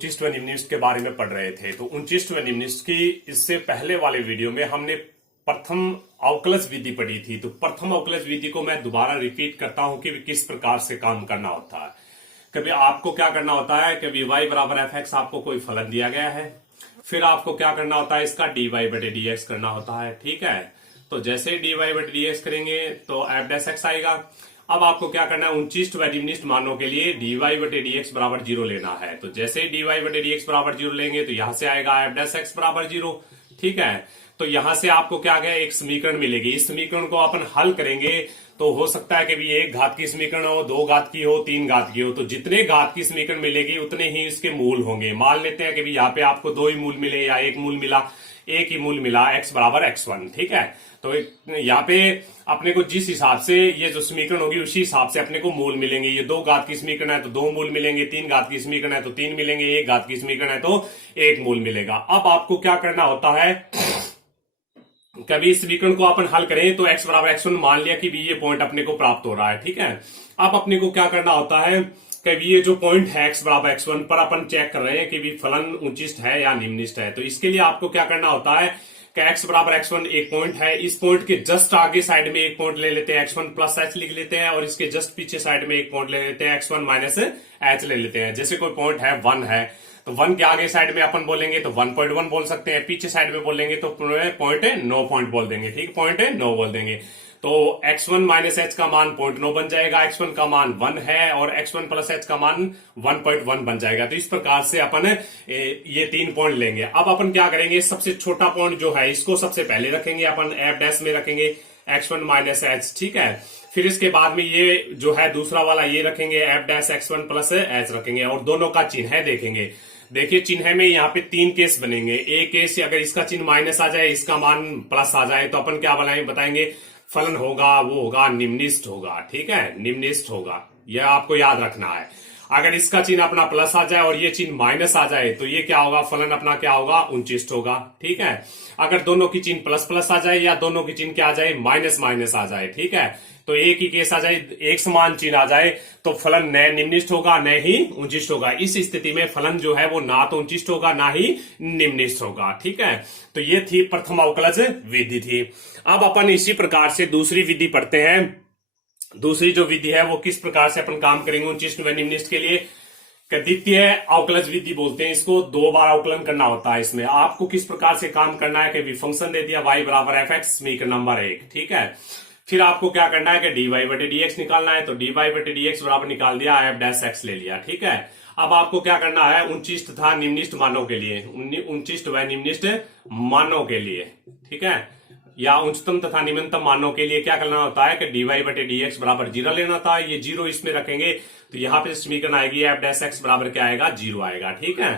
उनचिष्ट व निम्निष्ट के बारे में पढ़ रहे थे। तो उनचिष्ट व निम्निष्ट की इससे पहले वाले वीडियो में हमने प्रथम अवकलज विधि पढ़ी थी। तो प्रथम अवकलज विधि को मैं दोबारा रिपीट करता हूं कि किस प्रकार से काम करना होता है। कभी आपको क्या करना होता है, कभी y बराबर एफ एक्स आपको कोई फलन दिया गया है, फिर आपको क्या करना होता है, इसका dy बटे डी एक्स करना होता है। ठीक है, तो जैसे dy बटे डी एक्स करेंगे तो एफ डैश एक्स आएगा। अब आपको क्या करना है, उनचिष्ट व निम्निष्ट मानों के लिए dy बटे डी एक्स बराबर 0 लेना है। तो जैसे dy बटे डी एक्स बराबर 0 लेंगे तो यहां से आएगा एफ डैश एक्स बराबर 0। ठीक है, तो यहां से आपको क्या गया, एक समीकरण मिलेगी। इस समीकरण को अपन हल करेंगे तो हो सकता है कि भी एक घात की समीकरण हो, दो घात की हो, तीन घात की हो। तो जितने घात की समीकरण मिलेगी उतने ही इसके मूल होंगे। मान लेते हैं कि भी यहाँ पे आपको दो ही मूल मिले या एक मूल मिला, एक ही मूल मिला x बराबर x1। ठीक है, तो यहाँ पे अपने को जिस हिसाब से ये जो समीकरण होगी उसी हिसाब से अपने को मूल मिलेंगे। ये दो घात की समीकरण है तो दो मूल मिलेंगे, तीन घात की समीकरण है तो तीन मिलेंगे, एक घात की समीकरण है तो एक मूल मिलेगा। अब आपको क्या करना होता है, कभी इस समीकरण को अपन हल करें तो x बराबर x1 मान लिया कि भी ये पॉइंट अपने को प्राप्त हो रहा है। ठीक है, अब अपने को क्या करना होता है कि ये जो पॉइंट है x बराबर x1 पर अपन चेक कर रहे हैं कि भी फलन उनचिष्ट है या निम्निष्ट है। तो इसके लिए आपको क्या करना होता है कि x बराबर x1 एक पॉइंट है, इस पॉइंट के जस्ट आगे साइड में एक पॉइंट ले लेते हैं, x1 प्लस h लिख लेते हैं, और इसके जस्ट पीछे साइड में एक पॉइंट ले लेते हैं, x1 माइनस h ले लेते हैं। जैसे कोई पॉइंट है 1 है तो 1 के आगे साइड में अपन बोलेंगे तो 1.1 बोल सकते हैं, पीछे साइड में बोलेंगे तो पॉइंट 9 पॉइंट बोल देंगे। ठीक, पॉइंट 9 बोल देंगे। तो x1 माइनस h का मान 0.9 बन जाएगा, x1 का मान 1 है और x1 प्लस h का मान 1.1 बन जाएगा। तो इस प्रकार से अपन ये 3 पॉइंट लेंगे। अब अपन क्या करेंगे, सबसे छोटा पॉइंट जो है इसको सबसे पहले रखेंगे, अपन एफ डैश में रखेंगे x1 माइनस h। ठीक है, फिर इसके बाद में ये जो है दूसरा वाला ये रखेंगे F dash x1 plus h रखेंगे और दोनों का चिन्ह देखेंगे। देखिए चिन्ह में यहाँ पे 3 केस बनेंगे। एक केस अगर इसका चिन्ह माइनस आ जाए, इसका मान प्लस आ जाए तो अपन क्या बताएंगे, फलन होगा वो होगा निम्निष्ट होगा। ठीक है, निम्निष्ट होगा, यह आपको याद रखना है। अगर इसका चिन्ह अपना प्लस आ जाए और ये चिन्ह माइनस आ जाए तो ये क्या होगा, फलन अपना क्या होगा, उनचिष्ट होगा। ठीक है, अगर दोनों की चिन्ह प्लस प्लस आ जाए या दोनों की चिन्ह क्या आ जाए, माइनस माइनस आ जाए। ठीक है, तो एक ही केस आ जाए, एक समान चिन्ह आ जाए तो फलन न निम्निष्ट होगा न ही उनचिष्ट होगा। इस स्थिति में फलन जो है वो ना तो उनचिष्ट होगा ना ही निम्निष्ट होगा। ठीक है, तो ये थी प्रथम अवकलज विधि थी। अब अपन इसी प्रकार से दूसरी विधि पढ़ते हैं। दूसरी जो विधि है वो किस प्रकार से अपन काम करेंगे उनचिष्ट व निम्निष्ट के लिए, द्वितीय अवकलज विधि बोलते हैं इसको। 2 बार अवकलन करना होता है। इसमें आपको किस प्रकार से काम करना है कि फंक्शन दे दिया y बराबर एफ एक्स, समीकरण नंबर 1। ठीक है, फिर आपको क्या करना है कि dy बटे डी एक्स निकालना है। तो dy बटे डी एक्स बराबर निकाल दिया, एफ डैश एक्स ले लिया। ठीक है, अब आपको क्या करना है, उनचिष्ट तथा निम्निष्ट मानों के लिए, उनचिष्ट व निम्निष्ट मानों के लिए, ठीक है, या उच्चतम तथा निम्नतम मानों के लिए क्या करना होता है कि dy बटे डी एक्स बराबर 0 लेना था। ये 0 इसमें रखेंगे तो यहाँ पे समीकरण आएगी एफ डैश एक्स बराबर क्या आएगा, 0 आएगा। ठीक है,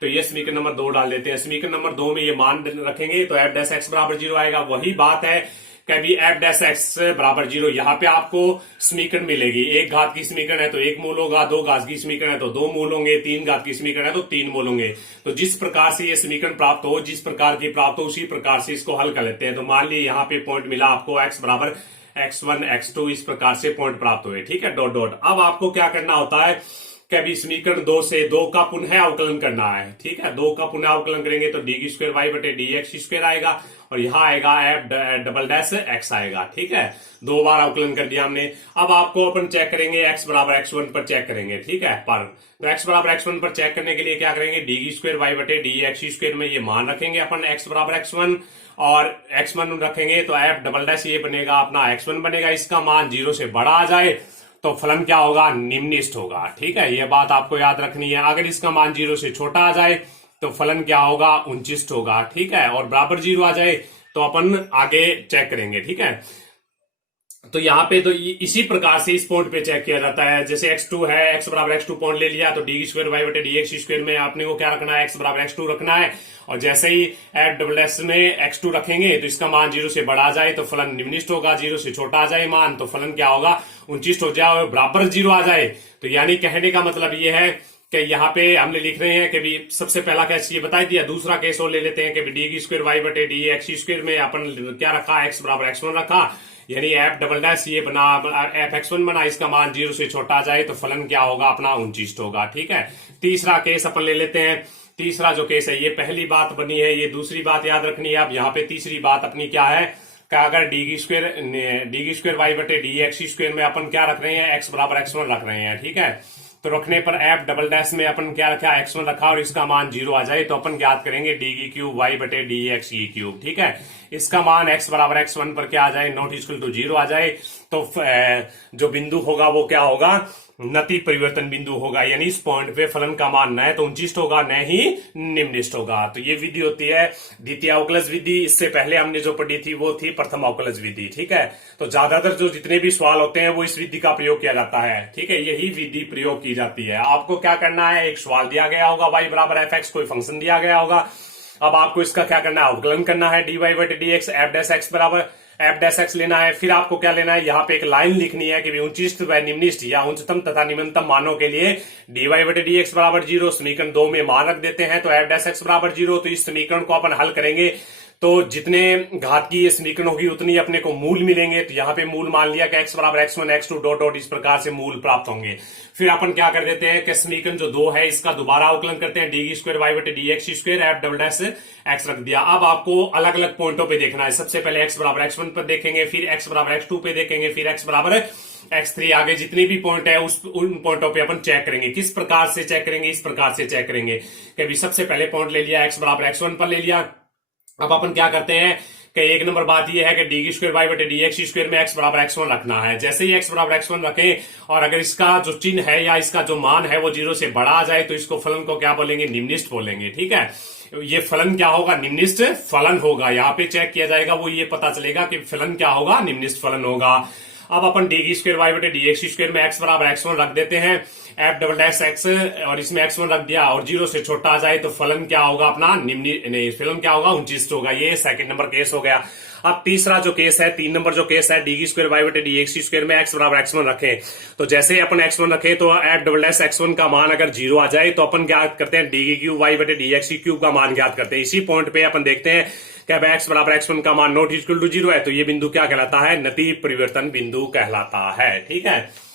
तो ये समीकरण नंबर 2 डाल देते हैं। समीकरण नंबर 2 में ये मान रखेंगे तो एफ डैश एक्स बराबर 0 आएगा। वही बात है कभी एफ डैश एक्स बराबर 0, यहाँ पे आपको समीकरण मिलेगी। एक घात की समीकरण है तो एक मूल होगा, दो घात की समीकरण है तो दो मूल होंगे, तीन घात की समीकरण है तो तीन मूल होंगे। तो जिस प्रकार से ये समीकरण प्राप्त हो, जिस प्रकार की प्राप्त हो, उसी प्रकार से इसको हल कर लेते हैं। तो मान लीजिए यहाँ पे पॉइंट मिला आपको x बराबर x1 x2, इस प्रकार से पॉइंट प्राप्त हुए। ठीक है, डॉट डॉट। अब आपको क्या करना होता है, कभी समीकरण 2 से 2 का पुनः अवकलन करना है। ठीक है, 2 का पुनः अवकलन करेंगे तो डी स्क्वायर वाई बटे डी एक्स स्क्वायर आएगा और यहाँ आएगा एफ डबल डैश एक्स आएगा। ठीक है, 2 बार अवकलन कर दिया हमने। अब आपको अपन चेक करेंगे x बराबर x1 पर चेक करेंगे। ठीक है, पर तो x बराबर x1 पर चेक करने के लिए क्या करेंगे, डी स्क्वायर वाई बटे डी एक्स स्क्वायर में ये मान रखेंगे अपन x बराबर x1 और x1 रखेंगे तो एफ डबल डैश ये बनेगा अपना x1 बनेगा। इसका मान 0 से बड़ा आ जाए तो फलन क्या होगा, निम्निष्ट होगा। ठीक है, यह बात आपको याद रखनी है। अगर इसका मान 0 से छोटा आ जाए तो फलन क्या होगा, उनचिष्ट होगा। ठीक है, और बराबर 0 आ जाए तो अपन आगे चेक करेंगे। ठीक है, तो यहाँ पे तो इसी प्रकार से इस पॉइंट पे चेक किया जाता है। जैसे x2 है, x बराबर x2 पॉइंट ले लिया तो डी स्क्वायर वाई बटे डी एक्स स्क्वायर में आपने को क्या रखना है, x बराबर x2 रखना है। और जैसे ही एफ डबल डैश में x2 रखेंगे तो इसका मान 0 से बड़ा आ जाए तो फलन निम्निष्ट होगा, 0 से छोटा आ जाए मान तो फलन क्या होगा, उनचिष्ट हो जाए। और बराबर 0 आ जाए तो यानी कहने का मतलब ये है कि यहाँ पे हमने लिख रहे हैं कि भी सबसे पहला केस ये बता दिया। दूसरा केस और ले लेते हैं कि डी स्क्वायर वाई बटे डी एक्स स्क्वायर में अपन क्या रखा, x बराबर x1 रखा, यानी एफ डबल डैश ये बना एफ x1 बना, इसका मान 0 से छोटा आ जाए तो फलन क्या होगा, अपना उनचिष्ट होगा। ठीक है, तीसरा केस अपन ले लेते हैं। तीसरा जो केस है, ये पहली बात बनी है, ये दूसरी बात याद रखनी है। अब यहाँ पे तीसरी बात अपनी क्या है कि अगर डी स्क्वेयर वाई बटे डी एक्स स्क्वेयर में अपन क्या रख रहे हैं, एक्स बराबर x1 रख रहे हैं, ठीक है। तो रखने पर एफ डबल डैश में अपन क्या रखा, x1 रखा और इसका मान 0 आ जाए तो अपन ज्ञात करेंगे डी की क्यूब वाई बटे डी एक्स की क्यूब, ठीक है। इसका मान x बराबर x1 पर क्या आ जाए, नॉट इक्वल टू 0 आ जाए तो जो बिंदु होगा वो क्या होगा, नति परिवर्तन बिंदु होगा, यानी इस पॉइंट पे फलन का मान न तो उच्चिष्ट होगा न ही निम्निष्ट होगा। तो ये विधि होती है द्वितीय अवकलज विधि। इससे पहले हमने जो पढ़ी थी वो थी प्रथम अवकलज विधि, ठीक है। तो ज्यादातर जो जितने भी सवाल होते हैं वो इस विधि का प्रयोग किया जाता है, ठीक है। यही विधि प्रयोग की जाती है। आपको क्या करना है, एक सवाल दिया गया होगा y बराबर एफ एक्स, कोई फंक्शन दिया गया होगा। अब आपको इसका क्या करना है, अवकलन करना है डी वाई बटे D x, F dash x बराबर एफ डैश एक्स लेना है। फिर आपको क्या लेना है, यहाँ पे एक लाइन लिखनी है कि उच्चिष्ट व निम्निष्ट या उच्चतम तथा निम्नतम मानों के लिए डी वाई बटे डी एक्स बराबर 0, समीकरण 2 में मान रख देते हैं तो एफ डैश एक्स बराबर 0। तो इस समीकरण को अपन हल करेंगे तो जितने घात की ये समीकरण होगी उतनी अपने को मूल मिलेंगे। तो यहाँ पे मूल मान लिया कि x बराबर x1 x2 डॉट डॉट इस प्रकार से मूल प्राप्त होंगे। फिर अपन क्या कर देते हैं कि समीकरण जो 2 है इसका दोबारा अवकलन करते हैं, डी स्क्वायर वाई बटे D x square F double dash x रख दिया। अब आपको अलग अलग पॉइंटों पे देखना है। सबसे पहले x बराबर x1 पर देखेंगे, फिर x बराबर x2 पे देखेंगे, फिर x बराबर x3, आगे जितनी भी पॉइंट है उन पॉइंटों पे अपन चेक करेंगे। किस प्रकार से चेक करेंगे, इस प्रकार से चेक करेंगे कि सबसे पहले पॉइंट ले लिया x बराबर x1 पर ले लिया। अब अपन क्या करते हैं कि एक नंबर बात यह है कि डी स्क्वायर वाई बटे डी एक्स स्क्वायर में x बराबर x1 रखना है। जैसे ही x बराबर x1 रखें और अगर इसका जो चिन्ह है या इसका जो मान है वो 0 से बड़ा आ जाए तो इसको फलन को क्या बोलेंगे, निम्निष्ट बोलेंगे, ठीक है। ये फलन क्या होगा, निम्निष्ट फलन होगा। यहाँ पे चेक किया जाएगा, वो ये पता चलेगा कि फलन क्या होगा, निम्निष्ट फलन होगा। अब अपन डी स्क्वायर वाई बटे डी एक्स स्क्वायर में x बराबर x1 रख देते हैं, एफ डबल डैश एक्स और इसमें x1 रख दिया और 0 से छोटा आ जाए तो फलन क्या होगा अपना फलन क्या होगा, उच्चिष्ट होगा। ये सेकंड नंबर केस हो गया। अब तीसरा जो केस है, 3 नंबर जो केस है, डी स्क्वायर वाई बटे डी एक्स स्क्वायर में x बराबर x1 रखें। तो जैसे ही अपन x1 रखें तो एफ डबल डैश x1 का मान अगर 0 आ जाए तो अपन ज्ञात करते हैं डी की क्यूब वाई बटे डी एक्स क्यूब का मान ज्ञात करते हैं। इसी पॉइंट पे अपन देखते हैं कि अब x बराबर x1 का मान नॉट इक्वल टू 0 है तो ये बिंदु क्या कहलाता है, नति परिवर्तन बिंदु कहलाता है, ठीक है।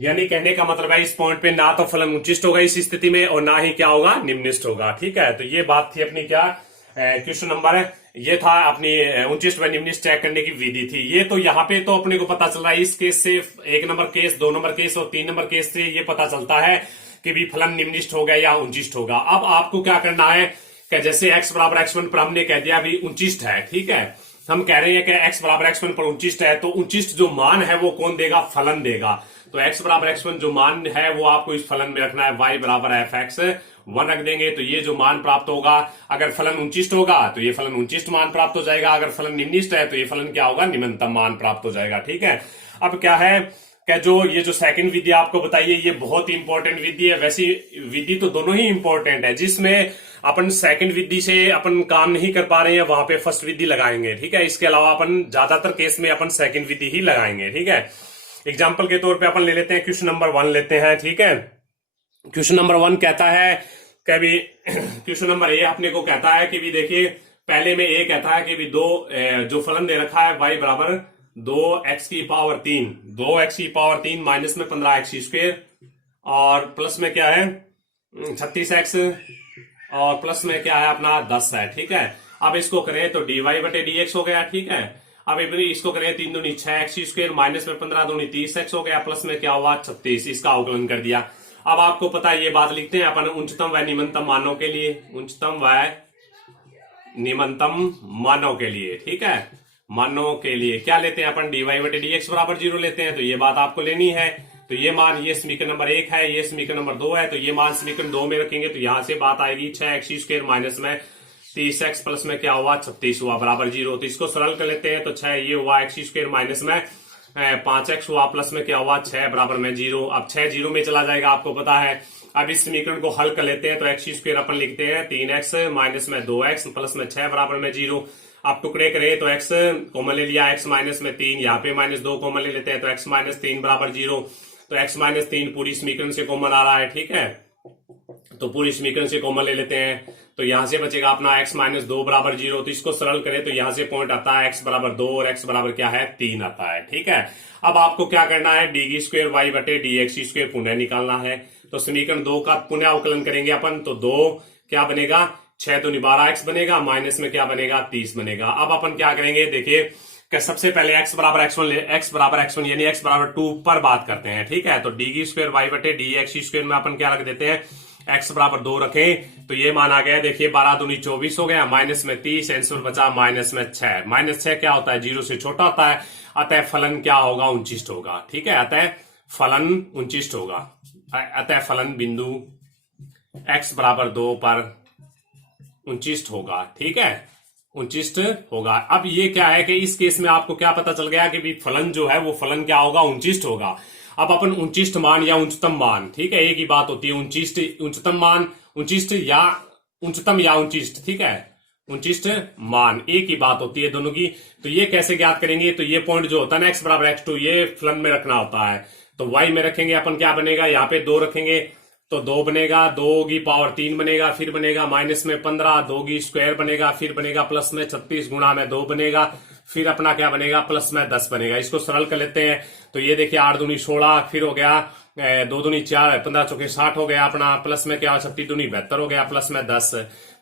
यानी कहने का मतलब है इस पॉइंट पे ना तो फलन उच्चिष्ट होगा इस स्थिति में और ना ही क्या होगा, निम्निष्ट होगा, ठीक है। तो ये बात थी अपनी क्या क्वेश्चन नंबर ये था अपनी उच्चिष्ट व निम्निष्ट चेक करने की विधि थी। ये तो यहाँ पे तो अपने को पता चल रहा है इस केस से, 1 नंबर केस, 2 नंबर केस और 3 नंबर केस से ये पता चलता है कि भी फलन निम्निष्ट होगा या उच्चिष्ट होगा। अब आपको क्या करना है कि जैसे x बराबर x1 पर हमने कह दिया भी उच्चिष्ट है, ठीक है। हम कह रहे हैं कि x बराबर x1 पर उच्चिष्ट है तो उच्चिष्ट जो मान है वो कौन देगा, फलन देगा। तो x बराबर x1 जो मान है वो आपको इस फलन में रखना है, y बराबर एफ एक्स 1 रख देंगे तो ये जो मान प्राप्त होगा, अगर फलन उच्चिष्ट होगा तो ये फलन उच्चिष्ट मान प्राप्त हो जाएगा, अगर फलन निम्निष्ट है तो ये फलन क्या होगा, निम्नतम मान प्राप्त हो जाएगा, ठीक है। अब क्या है कि जो ये जो सेकंड विधि आपको बताइए ये बहुत ही इंपॉर्टेंट विधि है। वैसी विधि तो दोनों ही इंपॉर्टेंट है, जिसमें अपन सेकंड विधि से अपन काम नहीं कर पा रहे हैं वहां पे फर्स्ट विधि लगाएंगे, ठीक है। इसके अलावा अपन ज्यादातर केस में अपन सेकंड विधि ही लगाएंगे, ठीक है। एग्जाम्पल के तौर पे अपन ले लेते हैं, क्वेश्चन नंबर 1 लेते हैं, ठीक है। क्वेश्चन नंबर 1 कहता है कि भी क्वेश्चन नंबर ए अपने को कहता है कि भी देखिए पहले में ए कहता है कि भी जो फलन दे रखा है y बराबर 2x की पावर 3, 2x की पावर 3 माइनस में 15x स्क्वायर और प्लस में क्या है 36x और प्लस में क्या है अपना 10 है, ठीक है। अब इसको करें तो dy बटे dx हो गया, ठीक है। अब इसको करें 3 दूनी 6x स्क्वायर माइनस में 15 दूनी 30x हो गया, प्लस में क्या हुआ 36, इसका अवकलन कर दिया। अब आपको पता है ये बात लिखते हैं अपन उच्चतम व निम्नतम मानों के लिए, उच्चतम व निम्नतम मानों के लिए, ठीक है। मानों के लिए क्या लेते हैं अपन, dy बटे dx बराबर 0 लेते हैं। तो ये बात आपको लेनी है। तो ये मान, ये समीकरण नंबर 1 है, ये समीकरण नंबर 2 है। तो ये मान समीकरण 2 में रखेंगे तो यहां से बात आएगी 6x स्क्वायर माइनस में 30x प्लस में क्या हुआ 36 हुआ बराबर 0। तो इसको सरल कर लेते हैं तो 6 ये हुआ x स्क्वायर माइनस में 5x हुआ प्लस में क्या हुआ 6 बराबर में 0। अब 6 0 में चला जाएगा, आपको पता है। अब इस समीकरण को हल कर लेते हैं तो x स्क्वायर अपन लिखते हैं 3x माइनस में 2x प्लस में 6 बराबर में 0। अब टुकड़े करें तो x कॉमन ले लिया, x माइनस में 3, यहाँ पे माइनस 2 कॉमन ले लेते हैं तो x माइनस 3 बराबर 0। तो x माइनस 3 पूरी समीकरण से कॉमन आ रहा है, ठीक है। तो पूरी समीकरण से कॉमन ले लेते हैं तो यहां से बचेगा अपना x माइनस 2 बराबर 0। तो इसको सरल करें तो यहां से पॉइंट आता है x बराबर 2 और x बराबर क्या है 3 आता है, ठीक है। अब आपको क्या करना है, डी स्क्वायर वाई बटे डी एक्स स्क्वायर पुनः निकालना है। तो समीकरण 2 का पुनः अवकलन करेंगे अपन, तो 2 क्या बनेगा, 6 दूनी 12x बनेगा, माइनस में क्या बनेगा 30 बनेगा। अब अपन क्या करेंगे, देखिए कि सबसे पहले x बराबर x1 यानी x बराबर 2 पर बात करते हैं, ठीक है। तो डी स्क्वायर वाई बटे डी एक्स स्क्वायर में अपन क्या रख देते हैं, x बराबर 2 रखें, तो ये मान आ गया, देखिए 12 दूनी 24 हो गया, माइनस में 30, आंसर बचा माइनस में 6। माइनस 6 क्या होता है, 0 से छोटा होता है, अतः फलन क्या होगा, 29 होगा, ठीक है। अतः फलन 29 होगा, अतः फलन बिंदु x बराबर 2 पर 29 होगा, ठीक है, 29 होगा। अब ये क्या है कि इस केस में आपको क्या पता चल गया कि भी फलन जो है वो फलन क्या होगा, 29 होगा। अब अपन 29 मान या उच्चतम मान, ठीक है, एक ही बात होती है, 29 उच्चतम मान, 29 या उच्चतम या 29, ठीक है, 29 मान एक ही बात होती है दोनों की। तो ये कैसे ज्ञात करेंगे, तो ये पॉइंट जो होता है ना x बराबर x2, ये फलन में रखना होता है। तो y में रखेंगे अपन, क्या बनेगा, यहाँ पे 2 रखेंगे तो 2 बनेगा, 2 की पावर 3 बनेगा, फिर बनेगा माइनस में 15, 2 की स्क्वायर बनेगा, फिर बनेगा प्लस में 36 गुणा में 2 बनेगा, फिर अपना क्या बनेगा, प्लस में 10 बनेगा। इसको सरल कर लेते हैं, तो ये देखिए 8 दूनी 16, फिर हो गया 2 दूनी 4, 15 चौके 60 हो गया अपना, प्लस में क्या 36 दूनी 72 हो गया, प्लस में 10,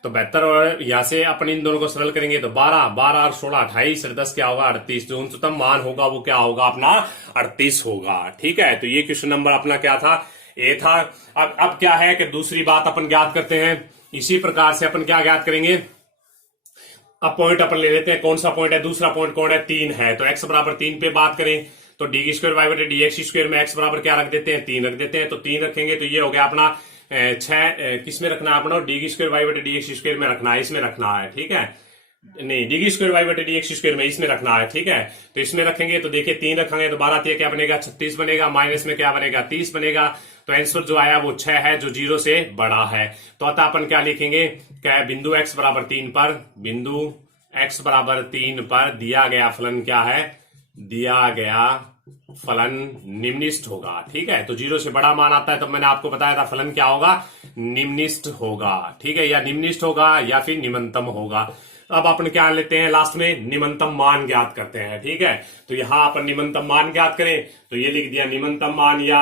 तो 72, और यहाँ से अपन इन दोनों को सरल करेंगे तो 12 और 16 28 और 10 क्या होगा, 38। जो उच्चतम मान होगा वो क्या होगा अपना, 38 होगा, ठीक है। तो ये क्वेश्चन नंबर अपना क्या था, ए था। अब क्या है कि दूसरी बात अपन ज्ञात करते हैं, इसी प्रकार से अपन क्या ज्ञात करेंगे, अब पॉइंट अपन ले लेते हैं, कौन सा पॉइंट है, दूसरा पॉइंट कौन है, 3 है। तो x बराबर 3 पे बात करें तो डी स्क्वायर वाई बटे डी एक्स स्क्वायर में x बराबर क्या रख देते हैं, 3 रख देते हैं। तो 3 रखेंगे तो ये हो गया अपना 6, किस में रखना है अपना, डी स्क्वायर वाई बटे डी एक्स स्क्वायर में रखना है, इसमें रखना है, ठीक है, नहीं डी स्क्वायर वाई बटे डी एक्स स्क्वायर में इसमें रखना है, ठीक है। तो इसमें रखेंगे तो देखिए 3 रखेंगे तो 12 3 क्या बनेगा, 36 बनेगा, माइनस में क्या बनेगा, 30 बनेगा। तो आंसर जो आया वो 6 है, जो 0 से बड़ा है। तो अतः अपन क्या लिखेंगे, क्या बिंदु x बराबर 3 पर, बिंदु x बराबर 3 पर दिया गया फलन क्या है, दिया गया फलन निम्निष्ठ होगा, ठीक है। तो 0 से बड़ा मान आता है तो मैंने आपको बताया था फलन क्या होगा, निम्निष्ठ होगा, ठीक है, या निम्निष्ठ होगा या फिर निम्नतम होगा। अब अपन क्या लेते हैं, लास्ट में निम्नतम मान ज्ञात करते हैं, ठीक है। तो यहां अपन निम्नतम मान ज्ञात करें तो ये लिख दिया निम्नतम मान या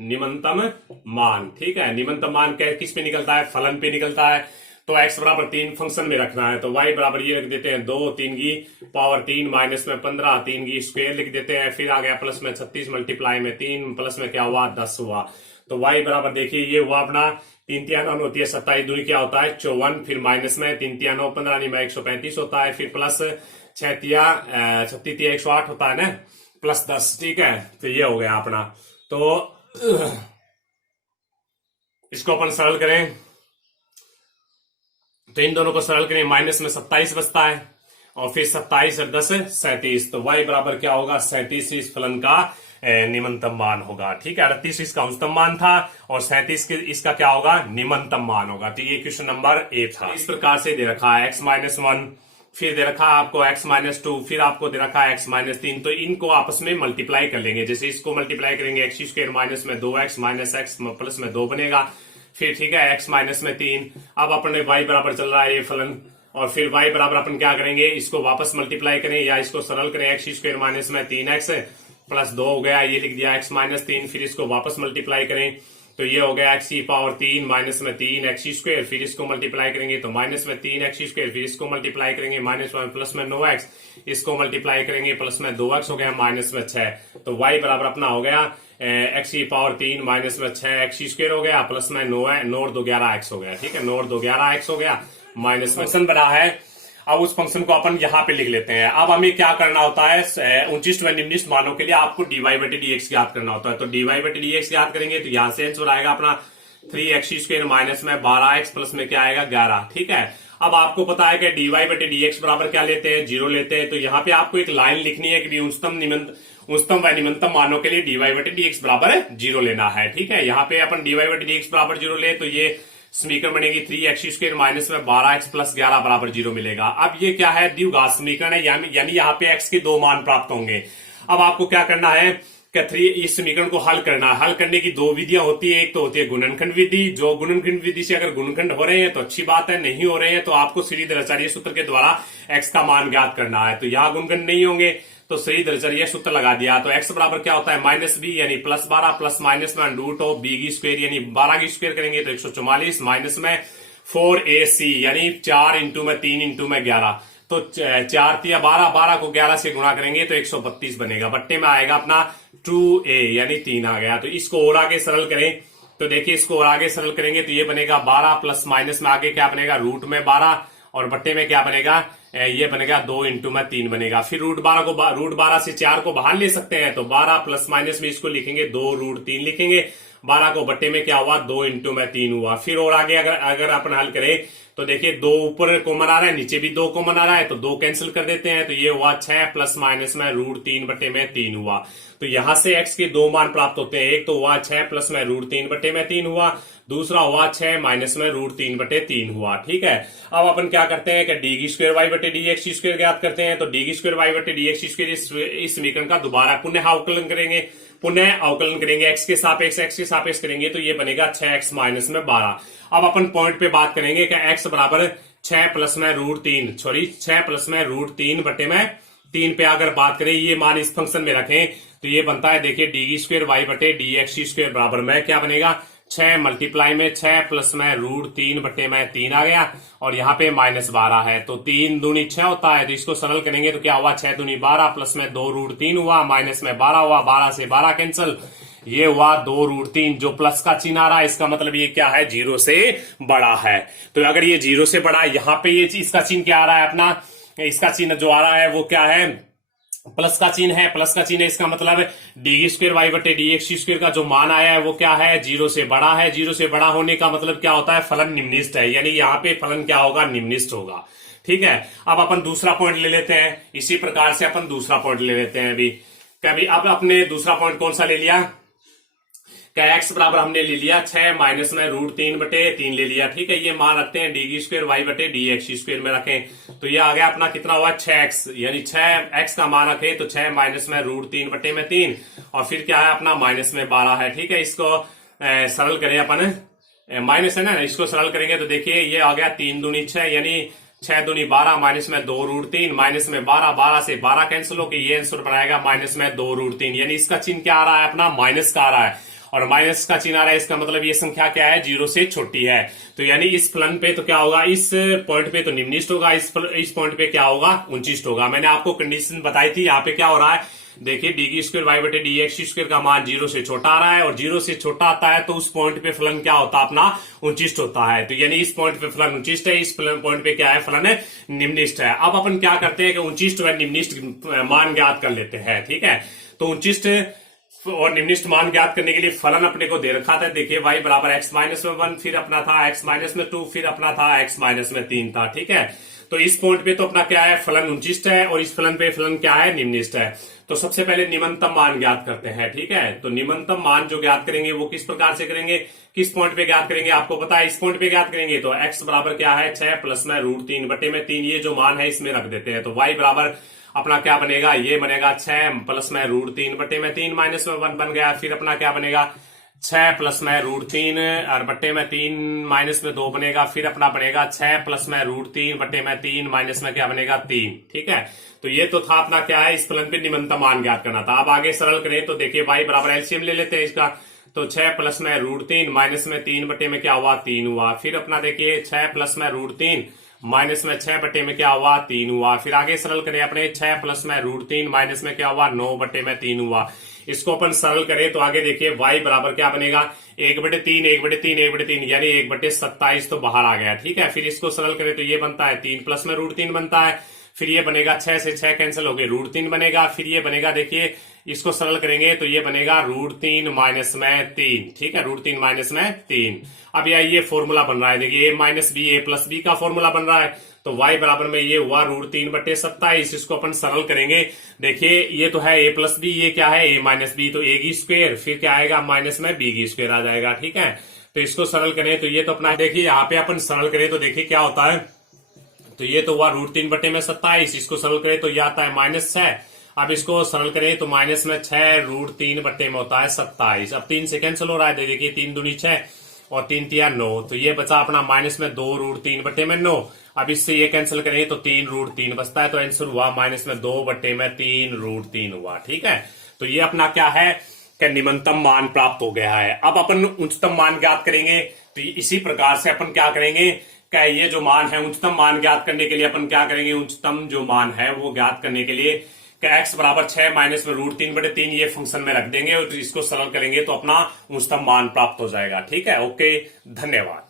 निम्नतम मान, ठीक है। निम्नतम मान किस पे निकलता है, फलन पे निकलता है। तो x बराबर 3 फंक्शन में रखना है, तो y बराबर ये रख देते हैं 2, 3 की पावर 3 माइनस में 15, 3 की स्क्वायर लिख देते हैं, फिर आ गया प्लस में 36 मल्टीप्लाई में 3, प्लस में क्या हुआ 10 हुआ। तो y बराबर देखिए ये हुआ अपना 3 तिया 9 होती है 27 दूनी क्या होता है 54, फिर माइनस में 3 तिया 9 15 नहीं में 135 होता है, फिर प्लस 6 तिया 36 तिया 108 होता है ना, प्लस 10, ठीक है। तो ये हो गया अपना। तो इसको अपन सरल करें तो इन दोनों को सरल करें, माइनस में 27 बचता है और फिर 27 और 10 37। तो y बराबर क्या होगा, 37 इस फलन का निम्नतम मान होगा, ठीक है। 38 इसका उच्चतम मान था और 37 इसका क्या होगा, निम्नतम मान होगा। तो ये क्वेश्चन नंबर ए था। इस प्रकार से दे रखा है x-1, फिर दे रखा है आपको x-2, फिर आपको दे रखा है x-3। तो इनको आपस में मल्टीप्लाई कर लेंगे, जैसे इसको मल्टीप्लाई करेंगे x स्क्वायर माइनस में 2x माइनस x प्लस में 2 बनेगा, फिर ठीक है x माइनस में 3। अब अपने y बराबर चल रहा है ये फलन, और फिर y बराबर अपन क्या करेंगे, इसको वापस मल्टीप्लाई करें या इसको सरल करें, x स्क्वायर माइनस में 3x प्लस 2 हो गया, ये लिख दिया x माइनस 3, फिर इसको वापस मल्टीप्लाई करें तो ये हो गया x की पावर 3 माइनस में 3 x स्क्वायर, फिर इसको मल्टीप्लाई करेंगे तो माइनस में 3 x स्क्वायर, फिर इसको मल्टीप्लाई करेंगे माइनस 1 प्लस में 9x, इसको मल्टीप्लाई करेंगे प्लस में 2x हो गया माइनस में 6। तो y बराबर अपना हो गया x की पावर 3 माइनस में 6 x स्क्वायर हो गया प्लस में 9 2 11x हो गया, ठीक है, 9 2 11x हो गया माइनस में फंक्शन बना है। अब उस फंक्शन को अपन यहाँ पे लिख लेते हैं। अब हमें क्या करना होता है, 29 व निम्नलिखित मानों के लिए आपको dy बटे dx ज्ञात करना होता है। तो dy बटे dx ज्ञात करेंगे तो यहाँ से आंसर आएगा अपना 3x स्क्वायर माइनस में 12x प्लस में क्या आएगा 11, ठीक है। अब आपको पता है कि dy बटे dx बराबर क्या लेते हैं, 0 लेते हैं। तो यहाँ पे आपको एक लाइन लिखनी है कि उच्चतम व निम्नतम मानों के लिए dy बटे dx बराबर 0 लेना है, ठीक है। यहाँ पे अपन dy बटे dx बराबर 0 ले तो ये समीकरण बनेगी 3x स्क्वायर माइनस में 12x प्लस 11 बराबर 0 मिलेगा। अब ये क्या है, द्विघात समीकरण है, यानी यहाँ पे x के 2 मान प्राप्त होंगे। अब आपको क्या करना है कि इस समीकरण को हल करना है। हल करने की 2 विधियां होती है, एक तो होती है गुणनखंड विधि, जो गुणनखंड विधि से अगर गुणनखंड हो रहे हैं तो अच्छी बात है, नहीं हो रहे हैं तो आपको श्रीधराचार्य सूत्र के द्वारा x का मान ज्ञात करना है। तो यहाँ गुणनखंड नहीं होंगे तो श्रीधर सर ये सूत्र लगा दिया। तो x बराबर क्या होता है -b यानी +12 प्लस माइनस में रूट ऑफ b की स्क्वायर यानी 12 की स्क्वायर करेंगे तो 144 माइनस में 4ac यानी 4 इंटू में 3 इंटू में 11 तो 4 तिया 12, 12 को 11 से गुणा करेंगे तो 132 बनेगा। बट्टे में आएगा अपना 2a यानी 3 आ गया। तो इसको और आगे सरल करें तो देखिए इसको और आगे सरल करेंगे तो ये बनेगा 12 प्लस माइनस में आगे क्या बनेगा रूट में 12 और बट्टे में क्या बनेगा ये बनेगा 2 इंटू में 3 बनेगा। फिर रूट 12 से 4 को बाहर ले सकते हैं तो 12 प्लस माइनस में इसको लिखेंगे 2 रूट 3 लिखेंगे। 12 को बट्टे में क्या हुआ 2 इंटू में 3 हुआ। फिर और आगे अगर अपन हल करें तो देखिए 2 ऊपर कॉमन आ रहा है नीचे भी 2 कॉमन आ रहा है तो 2 कैंसिल कर देते हैं तो ये हुआ 6 प्लस माइनस में रूट 3 बट्टे में 3 हुआ। तो यहां से x के 2 मान प्राप्त होते हैं। एक तो हुआ 6 प्लस में रूट 3 बट्टे में 3 हुआ, दूसरा हुआ 6 माइनस में रूट 3 बटे 3 हुआ। ठीक है, अब अपन क्या करते हैं कि डी की स्क्वायर वाई बटे डी एक्स स्क्वायर ज्ञात करते हैं। तो डी की स्क्वायर वाई बटे डी एक्स स्क्वायर इस समीकरण का दोबारा पुनः अवकलन करेंगे x के सापेक्ष करेंगे तो ये बनेगा 6x माइनस में 12। अब अपन पॉइंट पे बात करेंगे कि x बराबर 6 प्लस में रूट 3 बटे में 3 पे अगर बात करें ये मान इस फंक्शन में रखें तो ये बनता है देखिए डी की स्क्वायर वाई बटे डी एक्स स्क्वायर बराबर में क्या बनेगा 6 मल्टीप्लाई में 6 प्लस में रूट 3 बटे में 3 आ गया और यहाँ पे -12 है तो 3 दूनी 6 होता है। तो इसको सरल करेंगे तो क्या हुआ 6 दूनी 12 प्लस में 2 रूट 3 हुआ माइनस में 12 हुआ, 12 से 12 कैंसिल, ये हुआ 2 रूट 3 जो प्लस का चिन्ह आ रहा है इसका मतलब ये क्या है 0 से बड़ा है। तो अगर ये 0 से बड़ा है यहाँ पे ये इसका चिन्ह क्या आ रहा है अपना इसका चिन्ह जो आ रहा है वो क्या है प्लस का चिन्ह है। प्लस का चिन्ह है इसका मतलब डी स्क्वायर वाई बटे डी एक्स स्क्वायर का जो मान आया है वो क्या है 0 से बड़ा है। 0 से बड़ा होने का मतलब क्या होता है फलन निम्निष्ठ है यानी यहाँ पे फलन क्या होगा निम्निष्ठ होगा। ठीक है, अब अपन दूसरा पॉइंट ले लेते हैं। इसी प्रकार से अपन दूसरा पॉइंट ले लेते हैं अभी अब अपने दूसरा पॉइंट कौन सा ले लिया क्या x बराबर हमने ले लिया 6 माइनस में रूट 3 बटे 3 ले लिया। ठीक है, ये मान रखते हैं डी की स्क्वायर वाई बटे डी एक्स स्क्वायर में रखें तो ये आ गया अपना कितना हुआ 6x यानी 6x का मान रखें तो 6 माइनस में रूट 3 बटे में 3 और फिर क्या है अपना माइनस में 12 है। ठीक है, इसको सरल करें अपन माइनस है ना इसको सरल करेंगे तो देखिए ये आ गया 3 दूनी 6 यानी 6 दूनी 12 माइनस में 2 रूट 3 माइनस में 12, 12 से 12 कैंसिल हो के ये आंसर बनाएगा माइनस में 2 रूट 3 यानी इसका चिन्ह क्या आ रहा है अपना माइनस का आ रहा है और माइनस का चिन्ह आ रहा है इसका मतलब ये संख्या क्या है 0 से छोटी है। तो यानी इस फलन पे तो क्या होगा इस पॉइंट पे तो निम्निष्ठ होगा, इस पॉइंट पे क्या होगा उच्चिष्ट होगा। मैंने आपको कंडीशन बताई थी यहाँ पे क्या हो रहा है देखिए डी की स्क्वायर वाई बटे डी एक्स स्क्वायर का मान 0 से छोटा आ रहा है और 0 से छोटा आता है तो उस पॉइंट पे फलन क्या होता है अपना उच्चिष्ट होता है। तो यानी इस पॉइंट पे फलन उच्चिष्ट है, इस पॉइंट पे क्या है फलन निम्निष्ठ है। अब अपन क्या करते हैं कि उच्चिष्ट व निम्निष्ठ मान ज्ञात कर लेते हैं। ठीक है, तो उच्चिष्ट और निम्निष्ठ मान ज्ञात करने के लिए फलन अपने को दे रखा था देखिए y बराबर x माइनस में 1 फिर अपना था x माइनस में 2 फिर अपना था x माइनस में 3 था। ठीक है, तो इस पॉइंट पे तो अपना क्या है फलन उच्चिष्ट है और इस फलन पे फलन क्या है निम्निष्ठ है। तो सबसे पहले निम्नतम मान ज्ञात करते हैं। ठीक है, तो निम्नतम मान जो ज्ञात करेंगे वो किस प्रकार से करेंगे किस पॉइंट पे ज्ञात करेंगे आपको पता है इस पॉइंट पे ज्ञात करेंगे तो x बराबर क्या है 6 प्लस में रूट 3 बटे में 3 ये जो मान है इसमें रख देते हैं। तो y बराबर अपना क्या बनेगा ये बनेगा 6 प्लस में रूट 3 बटे में 3 माइनस में 1 बन गया। फिर अपना क्या बनेगा 6 प्लस में रूट 3 और बटे में 3 माइनस में 2 बनेगा। फिर अपना बनेगा 6 प्लस में रूट 3 बटे में 3 माइनस में क्या बनेगा 3। ठीक है, तो ये तो था अपना क्या है इस फलन पे निम्नतम मान ज्ञात करना था। अब आगे सरल करें तो देखिए y बराबर एलसीएम ले लेते हैं इसका तो 6 प्लस में रूट 3 माइनस में 3 बटे में क्या हुआ 3 हुआ। फिर अपना देखिए 6 प्लस में रूट 3 माइनस में 6 बटे में क्या हुआ 3 हुआ। फिर आगे सरल करें अपने 6 प्लस में रूट 3 माइनस में क्या हुआ 9 बटे में 3 हुआ। इसको अपन सरल करें तो आगे देखिए y बराबर क्या बनेगा 1 बटे 3 1 बटे 3 1 बटे 3 यानी 1 बटे 27 तो बाहर आ गया। ठीक है, फिर इसको सरल करें तो ये बनता है 3 प्लस में रूट 3 बनता है। फिर ये बनेगा 6 से 6 कैंसिल हो गए रूट 3 बनेगा। फिर ये बनेगा देखिए इसको सरल करेंगे तो ये बनेगा रूट 3 माइनस में 3। ठीक है, रूट 3 माइनस में 3। अब ये फॉर्मूला बन रहा है देखिए a minus B A plus B का फॉर्मूला बन रहा है। तो y बराबर में ये हुआ रूट 3 बटे 27। इसको अपन सरल करेंगे देखिए ये तो है a प्लस बी ये क्या है a माइनस बी तो a की स्क्वायर फिर क्या आएगा माइनस में b की स्क्वायर आ जाएगा। ठीक है, तो इसको सरल करें तो ये तो अपना देखिए यहाँ पे अपन सरल करें तो देखिए क्या होता है तो ये तो हुआ रूट 3 बटे में 27। इसको सरल करें तो ये आता है -6। अब इसको सरल करें तो माइनस में 6 रूट 3 बटे में होता है 27। अब 3 से कैंसिल हो रहा है देखिए 3 दूनी 6 और 3 तिया 9, तो ये बचा अपना माइनस में 2√3/9। अब इससे ये कैंसिल करेंगे तो 3√3 बचता है, तो आंसर हुआ माइनस में 2/3√3 हुआ। ठीक है, तो ये अपना क्या है कि निम्नतम मान प्राप्त हो गया है। अब अपन उच्चतम मान ज्ञात करेंगे, तो इसी प्रकार से अपन क्या करेंगे कि ये जो मान है उच्चतम मान ज्ञात करने के लिए अपन क्या करेंगे, उच्चतम जो मान है वो ज्ञात करने के लिए x बराबर 6 माइनस में √3/3 ये फंक्शन में रख देंगे और इसको सरल करेंगे तो अपना उच्चतम मान प्राप्त हो जाएगा। ठीक है, ओके, धन्यवाद।